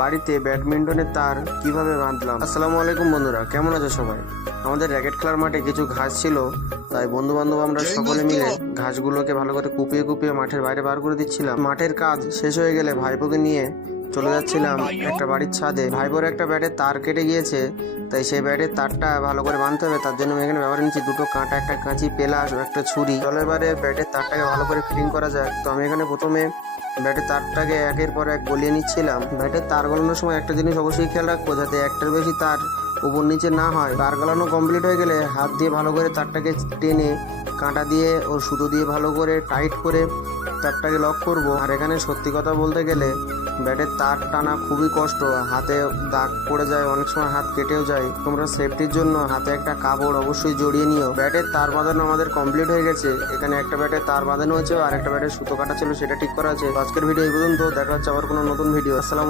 বাড়িতে ব্যাডমিন্টনের তার কিভাবে বাঁধলাম। আসসালামু আলাইকুম বন্ধুরা, কেমন আছো সবাই? আমাদের র্যাকেট খেলার মাঠে কিছু ঘাস ছিল, তাই বন্ধু বান্ধব আমরা সকলে মিলে ঘাসগুলোকে ভালো করে কুপিয়ে কুপিয়ে মাঠের বাইরে বার করে দিচ্ছিলাম। মাঠের কাজ শেষ হয়ে গেলে ভাইপোকে নিয়ে চলে যাচ্ছিলাম একটা বাড়ির ছাদে। ভাইপোর একটা ব্যাটের তার কেটে গিয়েছে, তাই সেই ব্যাটের তারটা ভালো করে বাঁধতে হবে। তার জন্য আমি এখানে ব্যবহার নিচ্ছি দুটো কাঁটা, একটা কাঁচি, পেলাস ও একটা ছুরি। চলো এবারে ব্যাটের তারটাকে ভালো করে ফিটিং করা যাক। তো আমি এখানে প্রথমে ব্যাটের তারটাকে একের পর এক গলিয়ে নিচ্ছিলাম। ব্যাটের তার গলানোর সময় একটা জিনিস অবশ্যই খেয়াল রাখবো, যাতে একটার বেশি তার উপর নিচে না হয়। তার গলানো কমপ্লিট হয়ে গেলে হাত দিয়ে ভালো করে তারটাকে টেনে কাঁটা দিয়ে ও সুতো দিয়ে ভালো করে টাইট করে তারটাকে লক করব। আর এখানে সত্যি কথা বলতে গেলে ব্যাটের তার টানা খুবই কষ্ট, হাতে দাগ পড়ে যায়, অনেক সময় হাত কেটেও যায়। তোমরা সেফটির জন্য হাতে একটা কাপড় অবশ্যই জড়িয়ে নিও। ব্যাটের তার বাঁধানো আমাদের কমপ্লিট হয়ে গেছে। এখানে একটা ব্যাটের তার বাঁধানো হয়েছে আর একটা ব্যাটের সুতো কাটা ছিল, সেটা ঠিক করা আছে। আজকের ভিডিও এই পর্যন্ত, দেখা হচ্ছে আবার কোনো নতুন ভিডিও। আসসালাম।